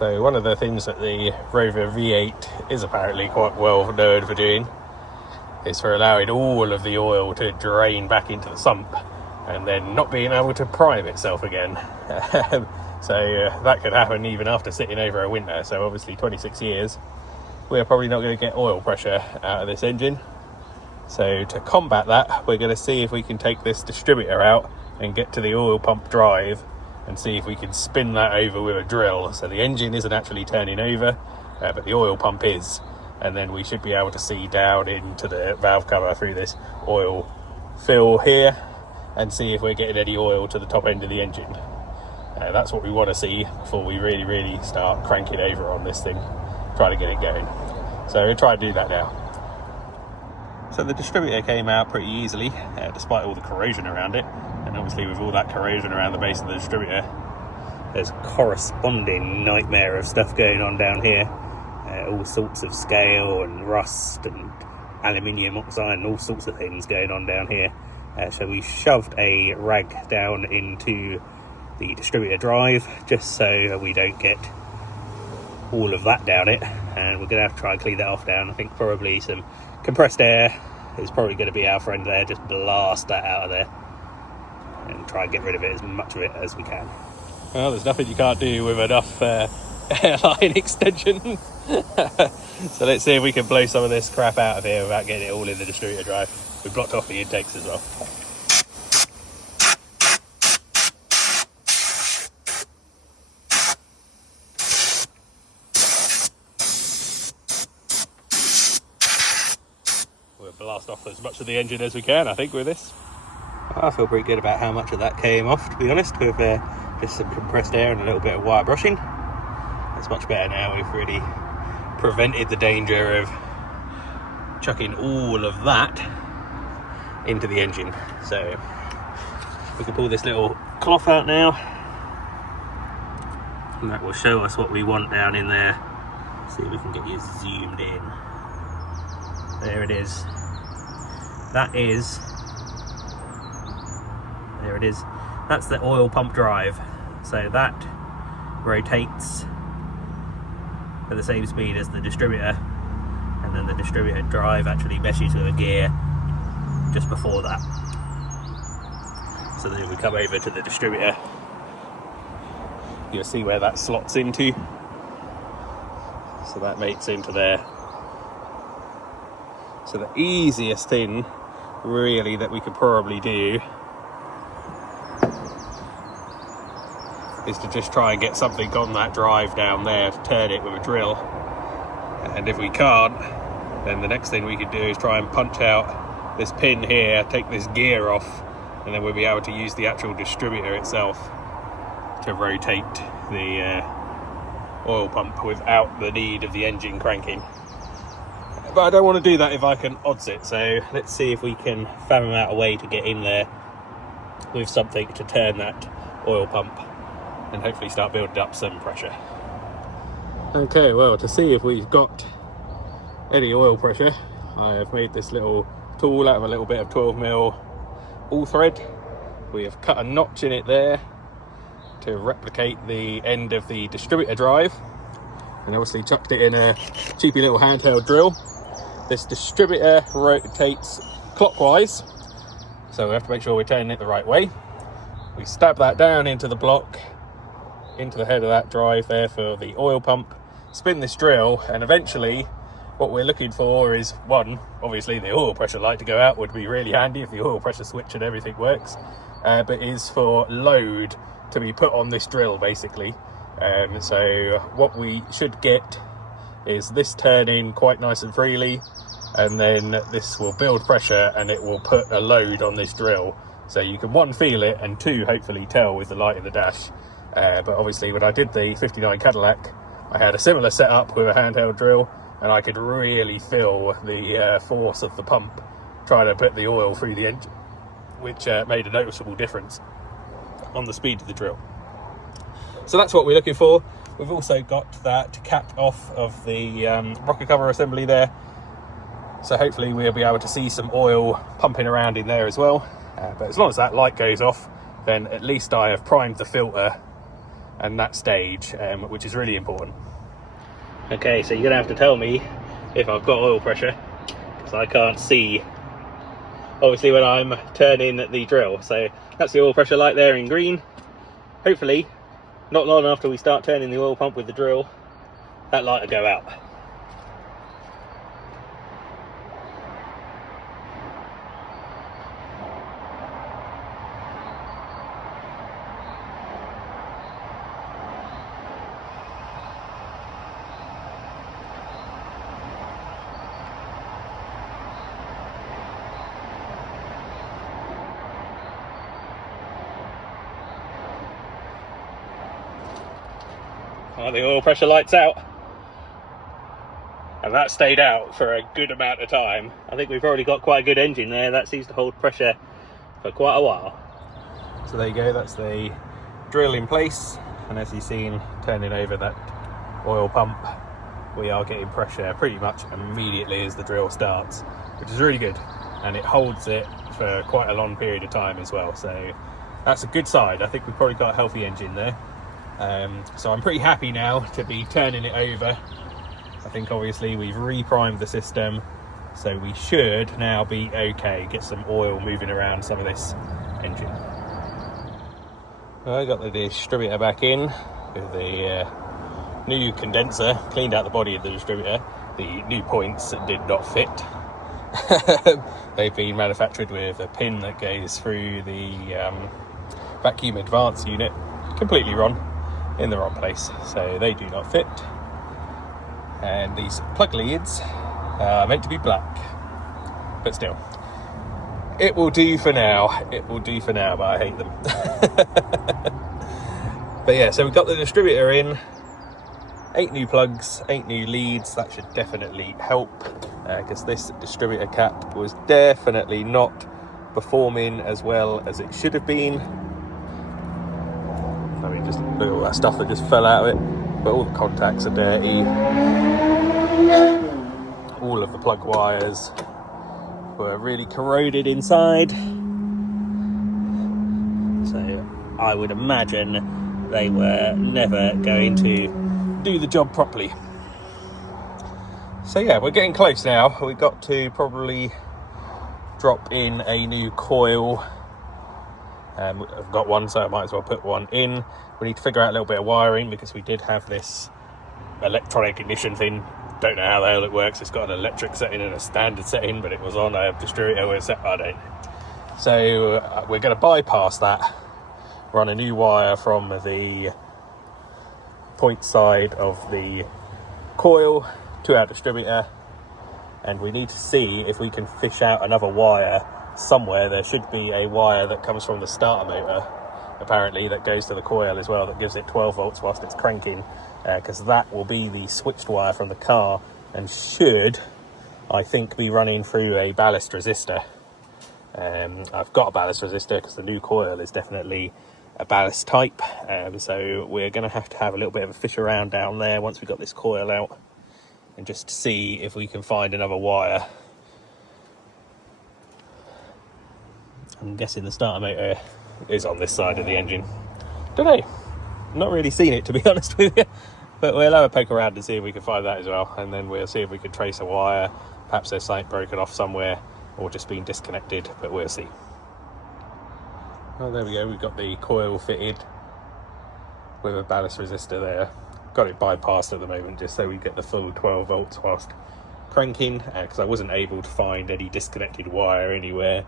So one of the things that the Rover V8 is apparently quite well known for doing is for allowing all of the oil to drain back into the sump and then not being able to prime itself again. So that could happen even after sitting over a winter. So obviously 26 years, we're probably not going to get oil pressure out of this engine. So to combat that, we're going to see if we can take this distributor out and get to the oil pump drive and see if we can spin that over with a drill. So the engine isn't actually turning over, but the oil pump is. And then we should be able to see down into the valve cover through this oil fill here and see if we're getting any oil to the top end of the engine. That's what we want to see before we really start cranking over on this thing, trying to get it going. So we'll try and do that now. So the distributor came out pretty easily, despite all the corrosion around it. And obviously with all that corrosion around the base of the distributor, there's corresponding nightmare of stuff going on down here. All sorts of scale and rust and aluminium oxide and all sorts of things going on down here. So we shoved a rag down into the distributor drive just so we don't get all of that down it, and we're going to have to try and clean that off down. I think probably some compressed air is probably going to be our friend there. Just blast that out of there and try and get rid of it, as much of it as we can. Well, there's nothing you can't do with enough airline extension. So let's see if we can blow some of this crap out of here without getting it all in the distributor drive. We blocked off the intakes as well. We'll blast off as much of the engine as we can, I think, with this. I feel pretty good about how much of that came off, to be honest, with just some compressed air and a little bit of wire brushing. It's much better now. We've really prevented the danger of chucking all of that into the engine. So we can pull this little cloth out now, and that will show us what we want down in there. See if we can get you zoomed in. There it is. There it is. That's the oil pump drive. So that rotates at the same speed as the distributor, and then the distributor drive actually meshes with a gear just before that. So then if we come over to the distributor, you'll see where that slots into. So that mates into there. So the easiest thing really that we could probably do is to just try and get something on that drive down there to turn it with a drill. And if we can't, then the next thing we could do is try and punch out this pin here, take this gear off, and then we'll be able to use the actual distributor itself to rotate the oil pump without the need of the engine cranking. But I don't want to do that if I can odds it, so let's see if we can fathom out a way to get in there with something to turn that oil pump and hopefully start building up some pressure. Okay, well, to see if we've got any oil pressure, I have made this little tool out of a little bit of 12mm all thread. We have cut a notch in it there to replicate the end of the distributor drive, and obviously chucked it in a cheapy little handheld drill. This distributor rotates clockwise, so we have to make sure we're turning it the right way. We stab that down into the block, into the head of that drive there for the oil pump, spin this drill, and eventually what we're looking for is, one, obviously the oil pressure light to go out would be really handy if the oil pressure switch and everything works, but is for load to be put on this drill basically. So what we should get is this turning quite nice and freely, and then this will build pressure and it will put a load on this drill. So you can, one, feel it, and two, hopefully tell with the light in the dash. But obviously when I did the 59 Cadillac, I had a similar setup with a handheld drill, and I could really feel the force of the pump trying to put the oil through the engine, which made a noticeable difference on the speed of the drill. So that's what we're looking for. We've also got that capped off of the rocker cover assembly there, so hopefully we'll be able to see some oil pumping around in there as well. But as long as that light goes off, then at least I have primed the filter and that stage, which is really important. Okay, so you're gonna have to tell me if I've got oil pressure, because I can't see obviously when I'm turning the drill. So that's the oil pressure light there in green. Hopefully not long after we start turning the oil pump with the drill, that light will go out. Well, the oil pressure light's out, and that stayed out for a good amount of time. I think we've already got quite a good engine there. That seems to hold pressure for quite a while. So there you go, that's the drill in place, and as you've seen, turning over that oil pump, we are getting pressure pretty much immediately as the drill starts, which is really good, and it holds it for quite a long period of time as well. So that's a good side. I think we've probably got a healthy engine there. So I'm pretty happy now to be turning it over. I think obviously we've reprimed the system, so we should now be okay, get some oil moving around some of this engine. Well, I got the distributor back in with the new condenser, cleaned out the body of the distributor. The new points did not fit. They've been manufactured with a pin that goes through the vacuum advance unit completely wrong, in the wrong place, so they do not fit. And these plug leads are meant to be black, but still, it will do for now. It will do for now, but I hate them. But yeah, so we've got the distributor in, 8 new plugs, 8 new leads. That should definitely help, because this distributor cap was definitely not performing as well as it should have been. I mean, just look at all that stuff that just fell out of it, but all the contacts are dirty. All of the plug wires were really corroded inside, so I would imagine they were never going to do the job properly. So yeah, we're getting close now. We've got to probably drop in a new coil. I've got one, so I might as well put one in. We need to figure out a little bit of wiring, because we did have this electronic ignition thing. Don't know how the hell it works. It's got an electric setting and a standard setting, but it was on a distributor with a set. I don't. So we're going to bypass that, run a new wire from the point side of the coil to our distributor, and we need to see if we can fish out another wire somewhere. There should be a wire that comes from the starter motor, apparently, that goes to the coil as well, that gives it 12 volts whilst it's cranking, because that will be the switched wire from the car, and should, I think, be running through a ballast resistor. I've got a ballast resistor because the new coil is definitely a ballast type, so we're going to have a little bit of a fish around down there once we've got this coil out, and just see if we can find another wire. I'm guessing the starter motor is on this side of the engine. Don't know, not really seen it, to be honest with you, but we'll have a poke around and see if we can find that as well, and then we'll see if we can trace a wire. Perhaps there's something broken off somewhere, or just been disconnected, but we'll see. Oh, there we go, we've got the coil fitted with a ballast resistor there. Got it bypassed at the moment, just so we get the full 12 volts whilst cranking, because I wasn't able to find any disconnected wire anywhere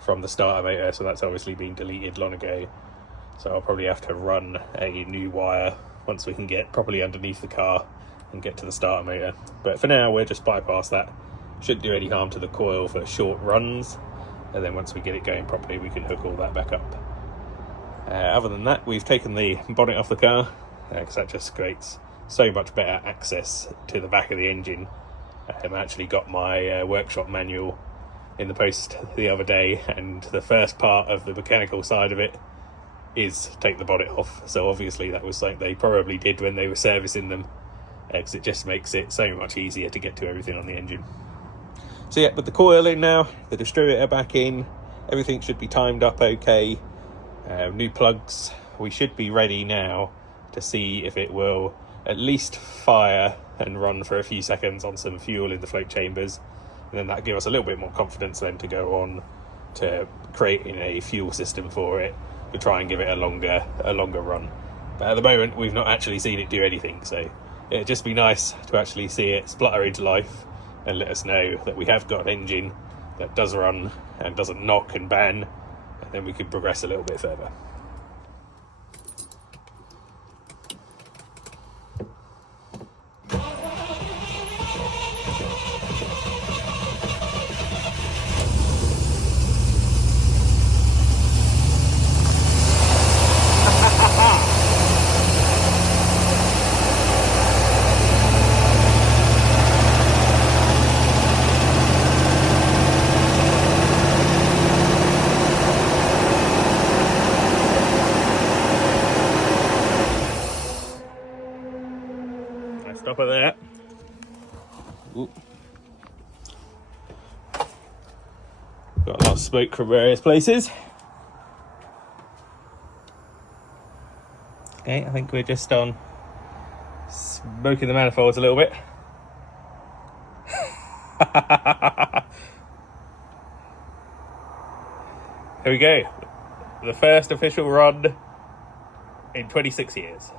from the starter motor, so that's obviously been deleted long ago. So I'll probably have to run a new wire once we can get properly underneath the car and get to the starter motor. But for now, we'll just bypass that. Shouldn't do any harm to the coil for short runs, and then once we get it going properly, we can hook all that back up. Other than that, we've taken the bonnet off the car, because that just creates so much better access to the back of the engine. I actually got my workshop manual in the post the other day, and the first part of the mechanical side of it is take the bonnet off. So obviously that was something they probably did when they were servicing them, because it just makes it so much easier to get to everything on the engine. So yeah, with the coil in now, the distributor back in, everything should be timed up okay. New plugs, we should be ready now to see if it will at least fire and run for a few seconds on some fuel in the float chambers, and then that'll give us a little bit more confidence then to go on to creating a fuel system for it to try and give it a longer run. But at the moment we've not actually seen it do anything, so it'd just be nice to actually see it splutter into life and let us know that we have got an engine that does run and doesn't knock and ban, and then we can progress a little bit further. Stop it there. Ooh. Got a lot of smoke from various places. Okay, I think we're just on smoking the manifolds a little bit. Here we go. The first official run in 26 years.